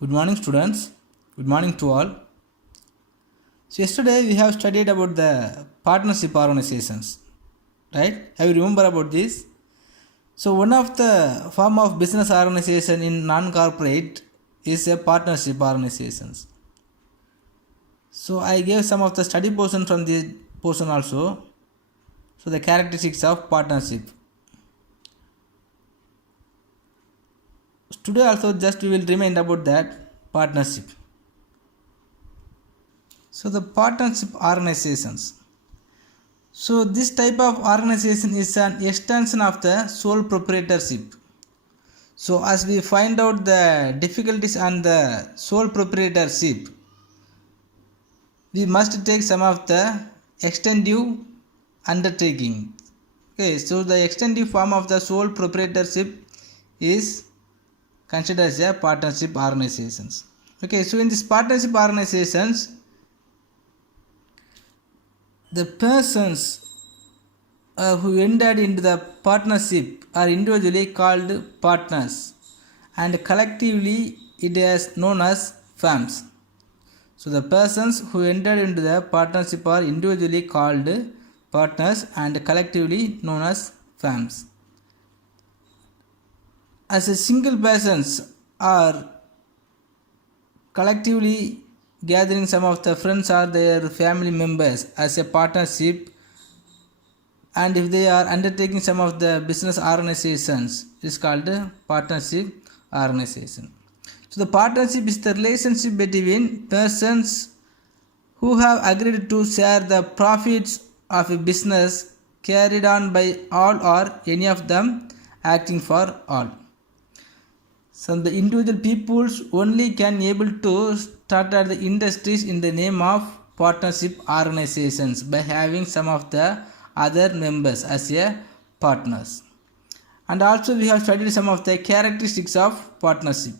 Good morning, students. Good morning to all. So, yesterday we have studied about the partnership organizations, right? Have you remember about this? So, one of the form of business organization in non-corporate is a partnership organizations. So, I gave some of the study portion from this portion also. So, the characteristics of partnership. Today also just we will remind about that partnership. So the partnership organizations. So this type of organization is an extension of the sole proprietorship. So as we find out the difficulties on the sole proprietorship, we must take some of the extensive undertaking. Okay, so the extensive form of the sole proprietorship is considered as a partnership organizations. Okay, so in this partnership organizations, the persons who entered into the partnership are individually called partners and collectively it is known as firms. So the persons who entered into the partnership are individually called partners and collectively known as firms. As a single persons are collectively gathering some of the friends or their family members as a partnership, and if they are undertaking some of the business organizations, it is called a partnership organization. So the partnership is the relationship between persons who have agreed to share the profits of a business carried on by all or any of them acting for all. So the individual peoples only can able to start the industries in the name of partnership organizations by having some of the other members as a partners. And also we have studied some of the characteristics of partnership.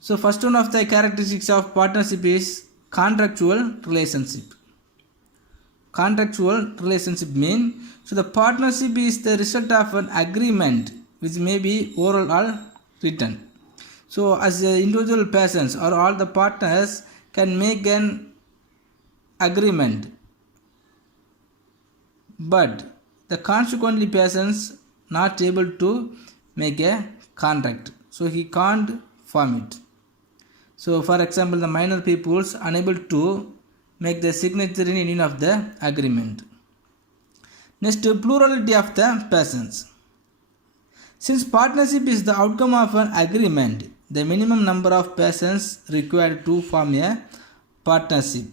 So first one of the characteristics of partnership is contractual relationship. Contractual relationship mean, so the partnership is the result of an agreement which may be oral or written. So as the individual persons or all the partners can make an agreement, but the consequently persons not able to make a contract, so he can't form it. So for example, the minor peoples unable to make the signature in any of the agreement. Next, plurality of the persons. Since partnership is the outcome of an agreement, the minimum number of persons required to form a partnership.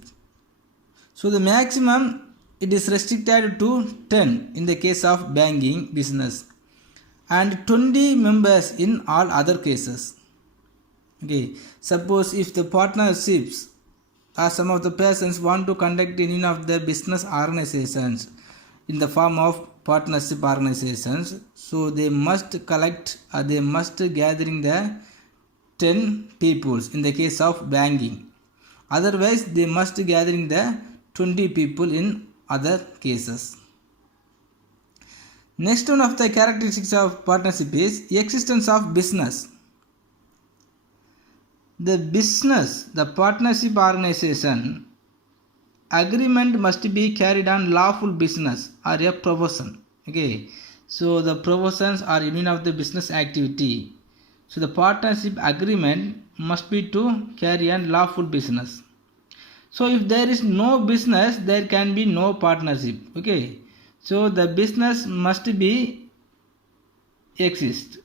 So the maximum it is restricted to 10 in the case of banking business and 20 members in all other cases. Okay, suppose if the partnerships or some of the persons want to conduct any of the business organizations in the form of partnership organizations, so they must collect or they must gathering the 10 peoples in the case of banking. Otherwise they must gathering the 20 people in other cases. Next one of the characteristics of partnership is existence of business. The partnership organization agreement must be carried on lawful business or a profession. Okay, so the professions are union of the business activity. So the partnership agreement must be to carry on lawful business. So if there is no business, there can be no partnership. Okay, so the business must be exist.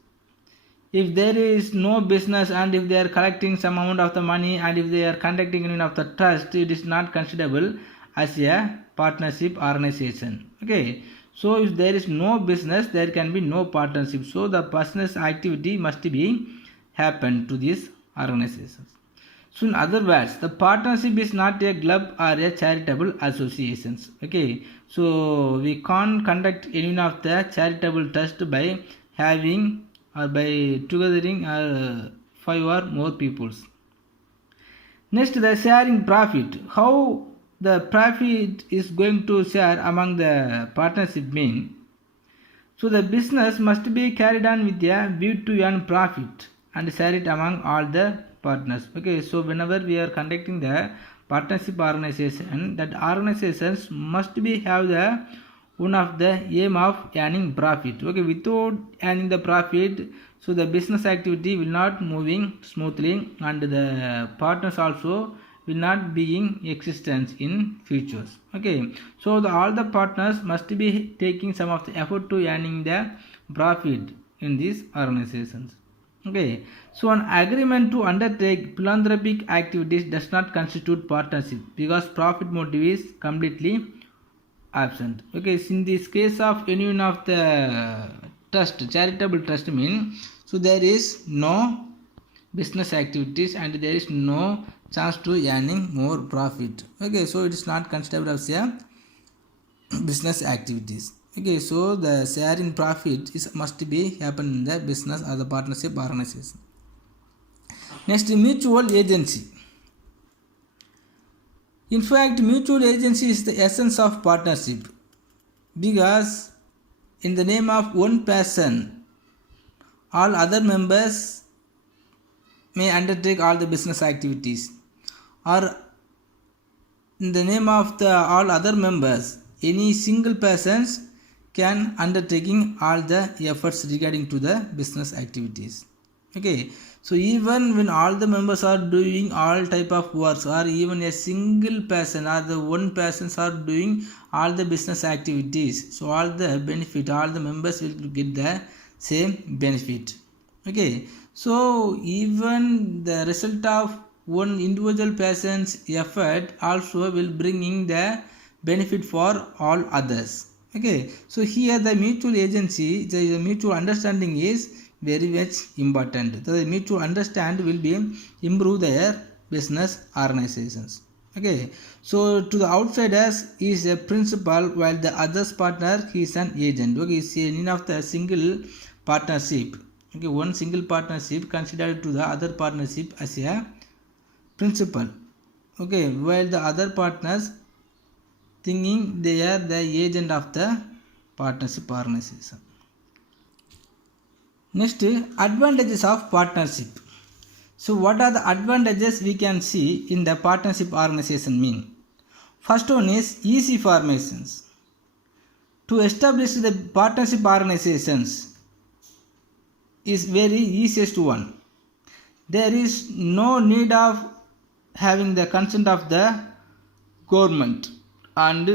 If there is no business and if they are collecting some amount of the money and if they are conducting union of the trust, it is not considerable as a partnership organization. Okay, so if there is no business, there can be no partnership. So the business activity must be happen to these organizations. So in other words, the partnership is not a club or a charitable associations. Okay, so we can't conduct any of the charitable trust by having or by togethering 5 or more peoples. Next, the sharing profit. How the profit is going to share among the partnership mean? So the business must be carried on with a view to earn profit and share it among all the partners. Okay, so whenever we are conducting the partnership organization, that organizations must be have the one of the aim of earning profit. Okay, without earning the profit, so the business activity will not moving smoothly, and the partners also will not be in existence in futures. Okay, so all the partners must be taking some of the effort to earning the profit in these organizations. Okay, so an agreement to undertake philanthropic activities does not constitute partnership because profit motive is completely absent. Okay, so in this case of any one of the trust, charitable trust mean, so there is no business activities and there is no chance to earning more profit. Okay, so it is not considered as a business activities. Okay, so the share in profit is must be happen in the business or the partnership organization. Next, mutual agency. In fact, mutual agency is the essence of partnership because in the name of one person, all other members may undertake all the business activities, or in the name of the all other members, any single persons can undertaking all the efforts regarding to the business activities. Okay, so even when all the members are doing all type of works, or even a single person or the one persons are doing all the business activities, so all the benefit, all the members will get the same benefit. Okay, so even the result of one individual person's effort also will bringing the benefit for all others. Okay, so here the mutual agency, the mutual understanding is very much important. The mutual understand will be improve their business organizations. Okay, so to the outsiders is a principal while the others partner he is an agent. Okay, see in of the single partnership. Okay, one single partnership considered to the other partnership as a principal. Okay, while the other partners thinking they are the agent of the partnership organization. Next, advantages of partnership. So what are the advantages we can see in the partnership organization mean? First one is easy formations. To establish the partnership organizations is very easiest one. There is no need of having the consent of the government, and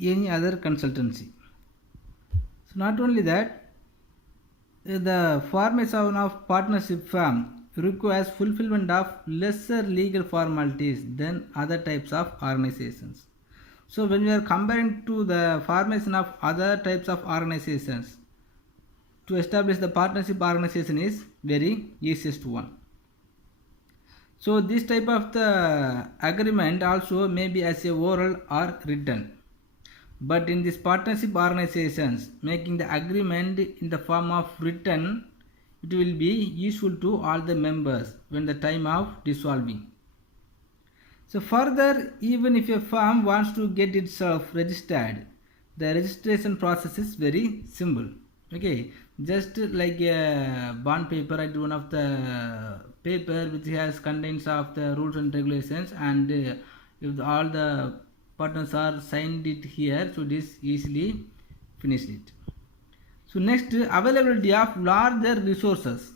any other consultancy. So not only that, the formation of partnership firm requires fulfillment of lesser legal formalities than other types of organizations. So when we are comparing to the formation of other types of organizations, to establish the partnership organization is very easiest one. So this type of the agreement also may be as a oral or written. But in these partnership organizations, making the agreement in the form of written, it will be useful to all the members when the time of dissolving. So further, even if a firm wants to get itself registered, the registration process is very simple. Okay, just like a bond paper, I do one of the paper which has contents of the rules and regulations, and if all the partners are signed it here, so this easily finished it. So next, availability of larger resources.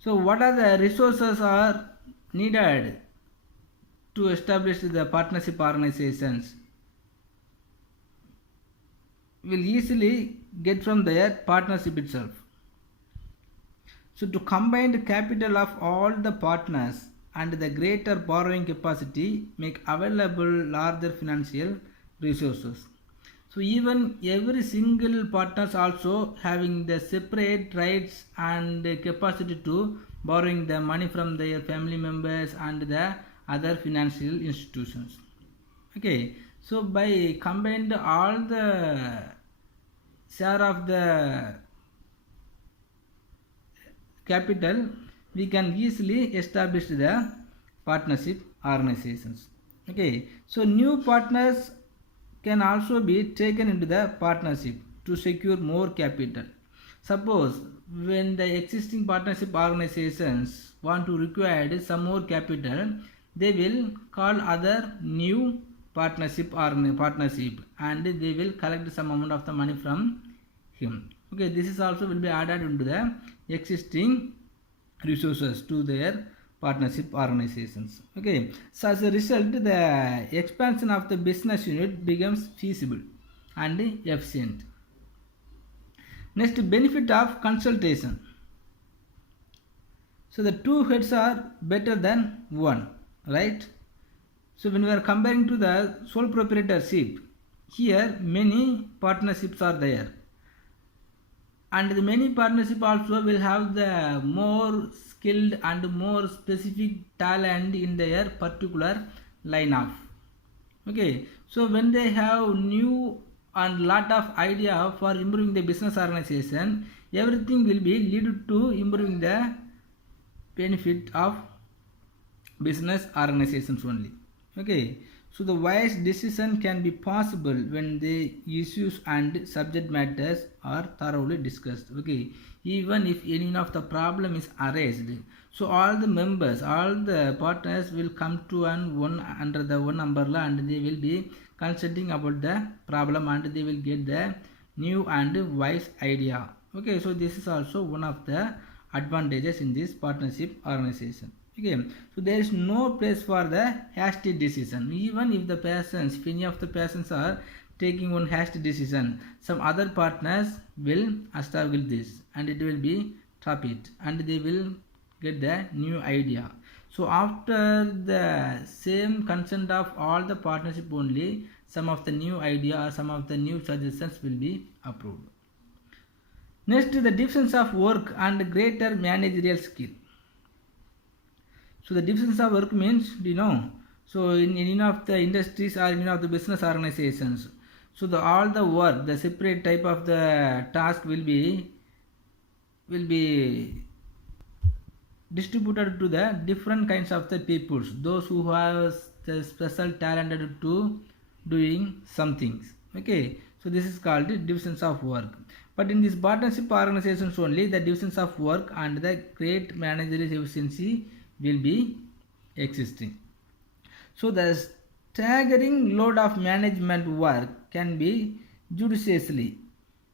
So what are the resources are needed to establish the partnership organizations? Will easily get from their partnership itself. So to combine the capital of all the partners and the greater borrowing capacity make available larger financial resources. So even every single partners also having the separate rights and capacity to borrowing the money from their family members and the other financial institutions. Okay, so by combined all the share of the capital, we can easily establish the partnership organizations. Okay, so new partners can also be taken into the partnership to secure more capital. Suppose when the existing partnership organizations want to require some more capital, they will call other new partnership and they will collect some amount of the money from him. Okay, this is also will be added into the existing resources to their partnership organizations. Okay, so as a result, the expansion of the business unit becomes feasible and efficient. Next, benefit of consultation. So the two heads are better than one, right? So when we are comparing to the sole proprietorship, here many partnerships are there, and the many partnership also will have the more skilled and more specific talent in their particular line of. Okay, so when they have new and lot of idea for improving the business organization, everything will be lead to improving the benefit of business organizations only. Okay, so the wise decision can be possible when the issues and subject matters are thoroughly discussed. Okay, even if any of the problem is raised, so all the members, all the partners will come to one under the one umbrella, and they will be consulting about the problem, and they will get the new and wise idea. Okay, so this is also one of the advantages in this partnership organization. Okay, so there is no place for the hasty decision. Even if the persons, if any of the persons are taking one hasty decision, some other partners will establish this, and it will be top it, and they will get the new idea. So after the same consent of all the partnership only, some of the new idea or some of the new suggestions will be approved. Next, the difference of work and greater managerial skill. So the difference of work means, so in any of the industries or any of the business organizations, so all the work, the separate type of the task will be distributed to the different kinds of the peoples, those who have the special talent to doing some things. Okay, so this is called divisions of work. But in these partnership organizations only, the divisions of work and the great managerial efficiency will be existing. So the staggering load of management work can be judiciously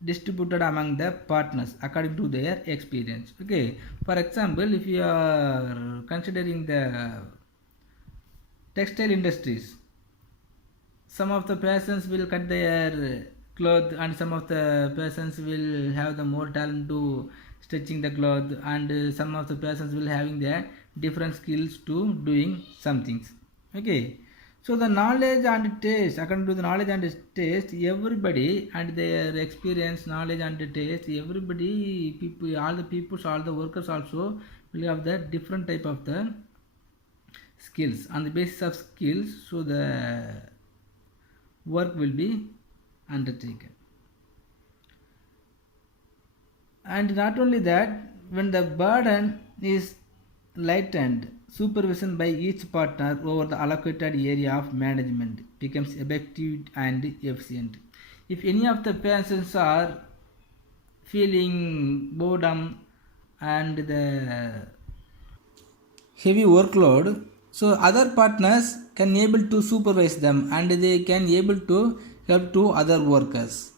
distributed among the partners according to their experience. Okay, for example, if you are considering the textile industries, some of the persons will cut their cloth, and some of the persons will have the more talent to stitching the cloth, and some of the persons will having the different skills to doing some things. Okay, so the knowledge and taste, according to the knowledge and taste, everybody and their experience, knowledge and taste, everybody, people, all the peoples, all the workers also will have the different type of the skills. On the basis of skills, so the work will be undertaken. And not only that, when the burden is lightened, supervision by each partner over the allocated area of management becomes effective and efficient. If any of the persons are feeling boredom and the heavy workload, so other partners can able to supervise them, and they can able to help to other workers.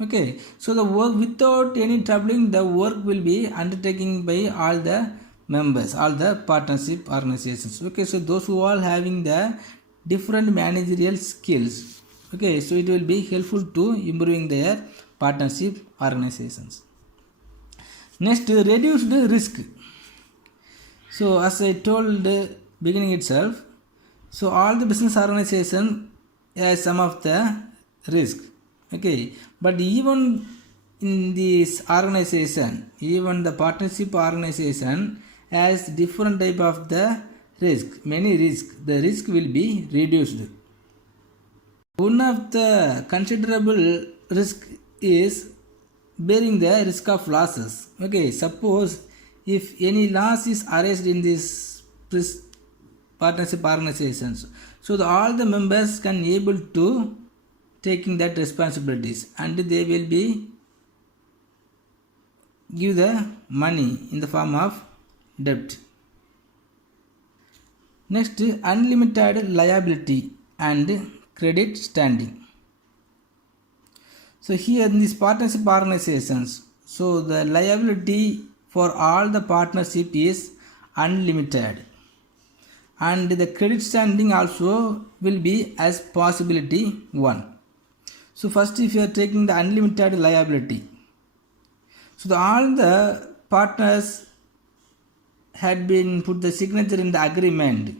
Okay, so the work without any troubling, the work will be undertaken by all the members, all the partnership organizations. Okay, so those who are having the different managerial skills, okay, so it will be helpful to improving their partnership organizations. Next, reduced risk. So as I told beginning itself, so all the business organization has some of the risk. Okay, but even in this organization, even the partnership organization has different type of the risk, many risk. The risk will be reduced. One of the considerable risk is bearing the risk of losses. Okay, suppose if any loss is arised in this partnership organizations, so all the members can able to taking that responsibilities, and they will be give the money in the form of debt. Next, unlimited liability and credit standing. So here in these partnership organizations, so the liability for all the partnership is unlimited, and the credit standing also will be as possibility 1. So first, if you are taking the unlimited liability, so all the partners had been put the signature in the agreement.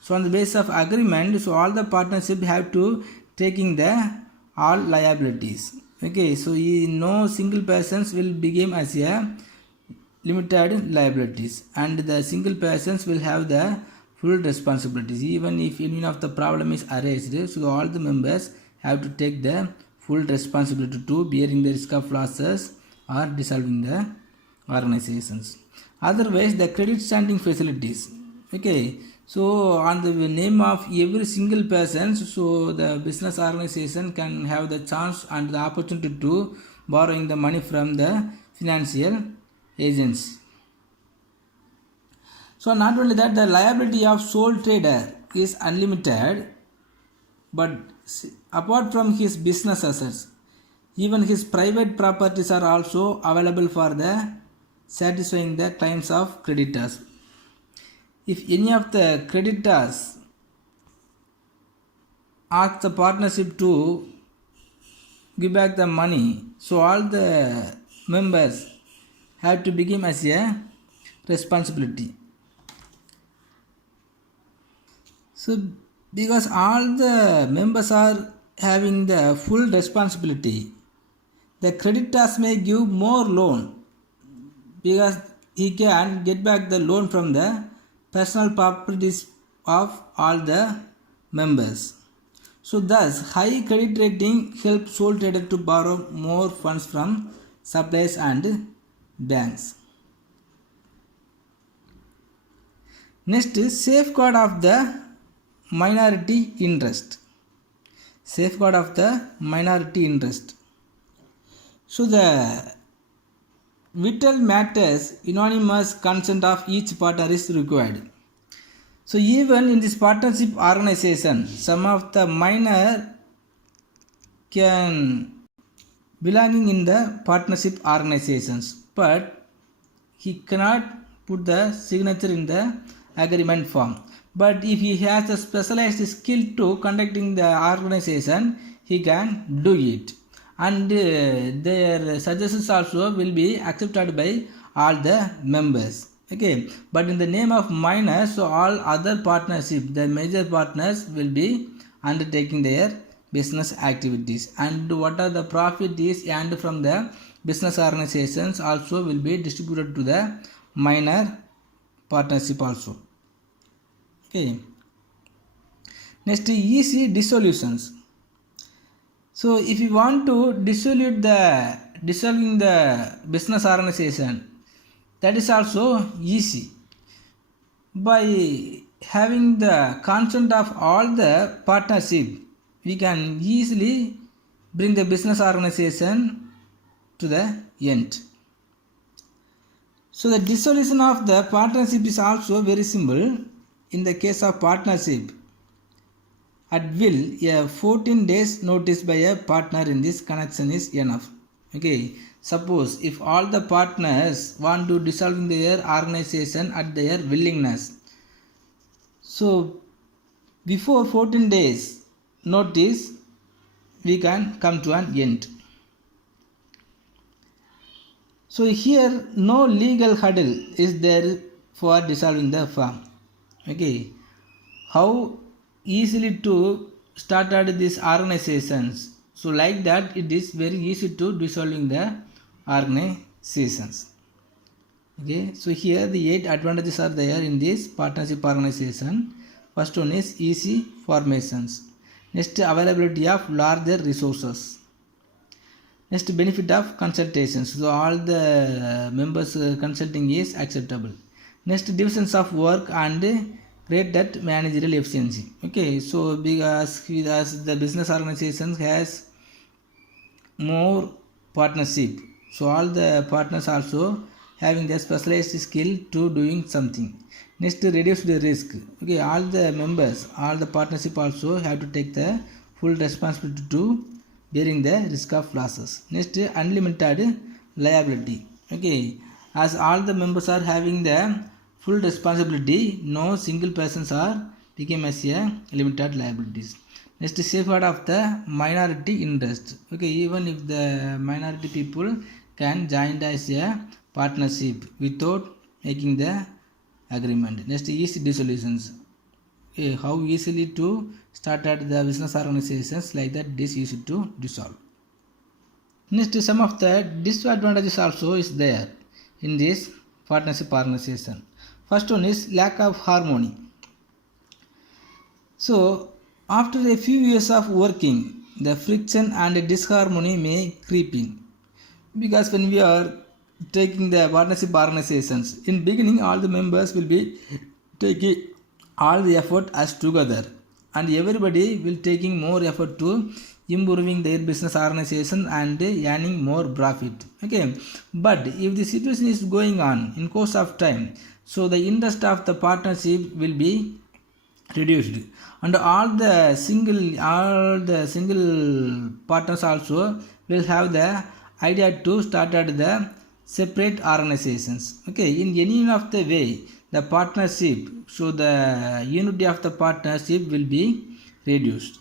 So on the basis of agreement, so all the partnership have to taking the all liabilities. Okay, so no single persons will become as a limited liabilities, and the single persons will have the full responsibilities. Even if any of the problem is arised, so all the members have to take the full responsibility to bearing the risk of losses or dissolving the organizations. Otherwise, the credit standing facilities. Okay, so on the name of every single person, so the business organization can have the chance and the opportunity to borrowing the money from the financial agents. So not only that, the liability of sole trader is unlimited, but apart from his business assets, even his private properties are also available for the satisfying the claims of creditors. If any of the creditors ask the partnership to give back the money, so all the members have to begin as a responsibility. So because all the members are having the full responsibility, the creditors may give more loan because he can get back the loan from the personal properties of all the members. So thus, high credit rating helps sole trader to borrow more funds from suppliers and banks. Next is safeguard of the minority interest. Safeguard of the minority interest. So the vital matters unanimous consent of each partner is required. So even in this partnership organization, some of the minor can belonging in the partnership organizations, but he cannot put the signature in the agreement form. But if he has a specialized skill to conducting the organization, he can do it, and their suggestions also will be accepted by all the members. Okay, but in the name of minor, so all other partnership, the major partners will be undertaking their business activities, and what are the profit is earned from the business organizations also will be distributed to the minor partnership also. Okay, next easy dissolutions. So if you want to dissolving the business organization, that is also easy by having the consent of all the partnership. We can easily bring the business organization to the end. So the dissolution of the partnership is also very simple. In the case of partnership, at will, a 14 days notice by a partner in this connection is enough. Okay, suppose if all the partners want to dissolve their organization at their willingness, so before 14 days notice we can come to an end. So here no legal hurdle is there for dissolving the firm. Okay, how easily to start out these organizations? So like that, it is very easy to dissolving the organizations. Okay, so here the 8 advantages are there in this partnership organization. First one is easy formations. Next, availability of larger resources. Next, benefit of consultations. So all the members consulting is acceptable. Next, divisions of work and rate that managerial efficiency. Okay, so because as the business organization has more partnership, so all the partners also having the specialized skill to doing something. Next, reduce the risk. Okay, all the members, all the partnership also have to take the full responsibility to bearing the risk of losses. Next, unlimited liability. Okay, as all the members are having the full responsibility, no single persons are become as a limited liabilities. Next, safeguard of the minority interest. Okay, even if the minority people can join as a partnership without making the agreement. Next, easy dissolutions. Okay, how easily to start at the business organizations like that this easy to dissolve. Next, some of the disadvantages also is there in this partnership organization. First one is lack of harmony. So after a few years of working, the friction and disharmony may creep in, because when we are taking the partnership organizations, in beginning all the members will be taking all the effort as together, and everybody will taking more effort to improving their business organization and earning more profit. Okay, but if the situation is going on in course of time, so the interest of the partnership will be reduced, and all the single partners also will have the idea to start at the separate organizations. Okay, in any of the way the partnership, so the unity of the partnership will be reduced.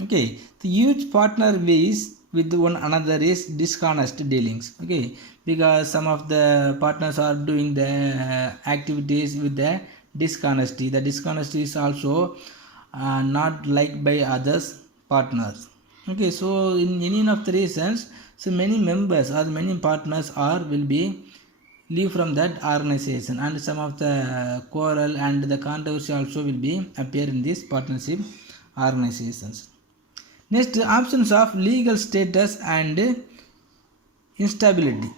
Okay, the huge partner ways with one another is dishonest dealings. Okay, because some of the partners are doing the activities with the dishonesty. The dishonesty is also not liked by others partners. Okay, so in any of the reasons, so many members or many partners are will be leave from that organization, and some of the quarrel and the controversy also will be appear in these partnership organizations. Next, absence of legal status and instability.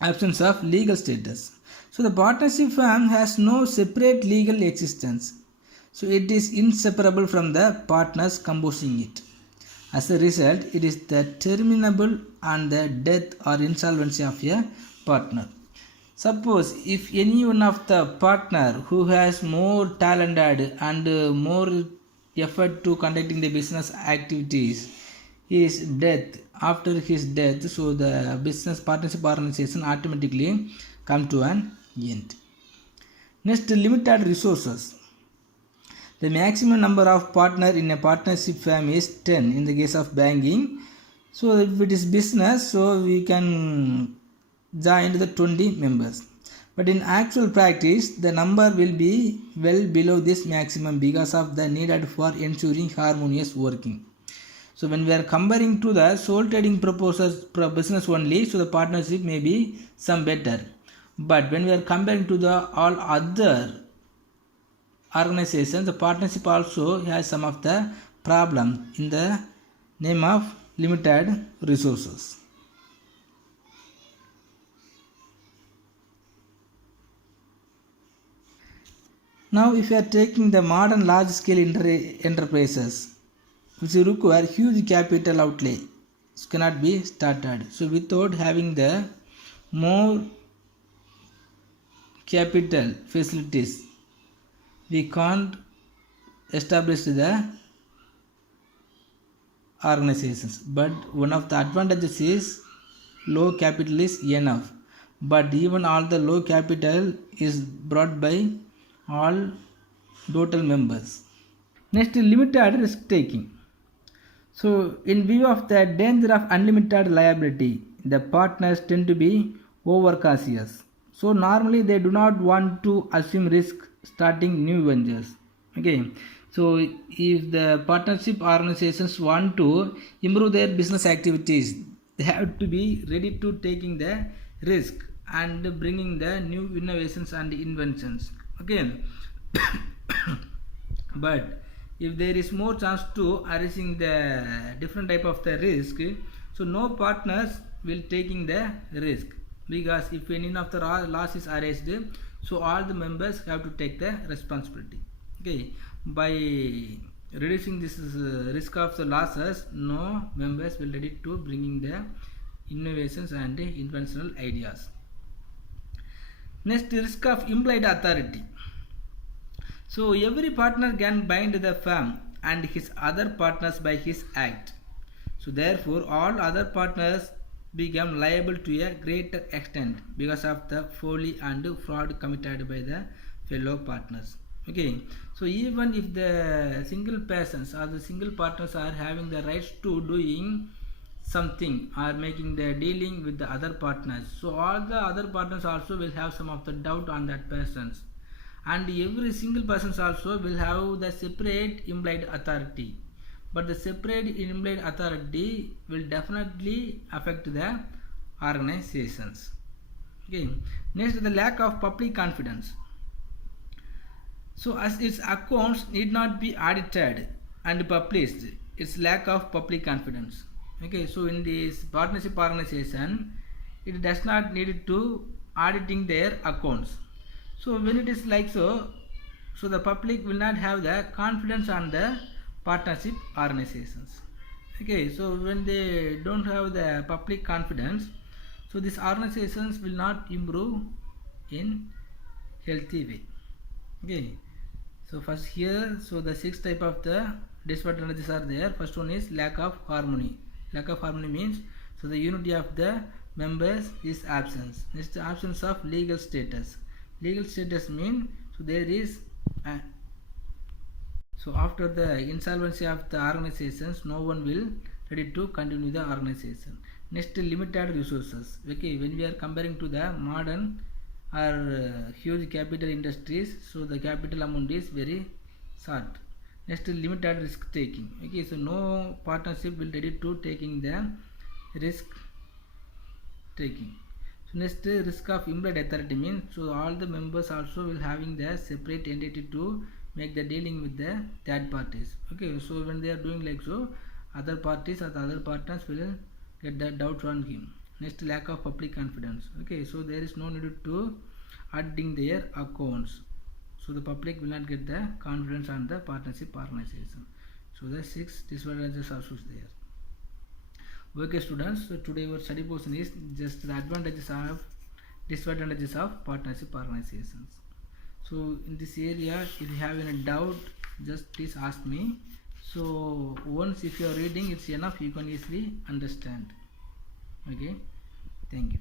Absence of legal status. So the partnership firm has no separate legal existence, so it is inseparable from the partners composing it. As a result, it is the terminable on the death or insolvency of a partner. Suppose if any one of the partner who has more talented and more effort to conducting the business activities is death, after his death, so the business partnership organization automatically come to an end. Next, limited resources. The maximum number of partner in a partnership firm is 10 in the case of banking. So if it is business, so we can join the 20 members. But in actual practice, the number will be well below this maximum because of the needed for ensuring harmonious working. So when we are comparing to the sole trading business only, so the partnership may be some better. But when we are comparing to the all other organizations, the partnership also has some of the problem in the name of limited resources. Now if you are taking the modern large scale enterprises which require huge capital outlay, it cannot be started. So without having the more capital facilities, we can't establish the organizations. But one of the advantages is low capital is enough, but even all the low capital is brought by all total members. Next, limited risk taking. So in view of the danger of unlimited liability, the partners tend to be overcautious. So normally they do not want to assume risk starting new ventures. Okay, so if the partnership organizations want to improve their business activities, they have to be ready to taking the risk and bringing the new innovations and inventions. Okay, but if there is more chance to arising the different type of the risk, So no partners will taking the risk, because if any of the loss is arranged, so all the members have to take the responsibility. Okay, by reducing this risk of the losses, no members will ready to bringing the innovations and inventional ideas. Next, risk of implied authority. So every partner can bind the firm and his other partners by his act. So therefore all other partners become liable to a greater extent because of the folly and fraud committed by the fellow partners. Okay, so even if the single persons or the single partners are having the rights to doing something or making the dealing with the other partners, so all the other partners also will have some of the doubt on that persons, and every single persons also will have the separate implied authority, but the separate implied authority will definitely affect the organizations. Okay, next, the lack of public confidence. So as its accounts need not be audited and published, its lack of public confidence. Okay, so in this partnership organization, it does not need to auditing their accounts. So when it is like so, so the public will not have the confidence on the partnership organizations. Okay, so when they don't have the public confidence, so these organizations will not improve in healthy way. Okay, so first here, so the 6 type of the disadvantages are there. First one is lack of harmony. Lack of harmony means, so the unity of the members is absence. Next, absence of legal status. Legal status means, so there is so after the insolvency of the organizations, no one will ready to continue the organization. Next, limited resources. Okay, when we are comparing to the modern or huge capital industries, so the capital amount is very short. Next, limited risk taking. Okay, so no partnership will ready to taking the risk taking. So next, risk of implied authority means, so all the members also will having the separate entity to make the dealing with the third parties. Okay, so when they are doing like so, other parties or the other partners will get the doubt on him. Next, lack of public confidence. Okay, so there is no need to auditing their accounts, so the public will not get the confidence on the partnership organization. So the 6 disadvantages are also there. Okay students, so today our study portion is just the advantages of disadvantages of partnership organizations. So in this area, if you have any doubt, just please ask me. So once if you are reading, it's enough, you can easily understand. Okay, thank you.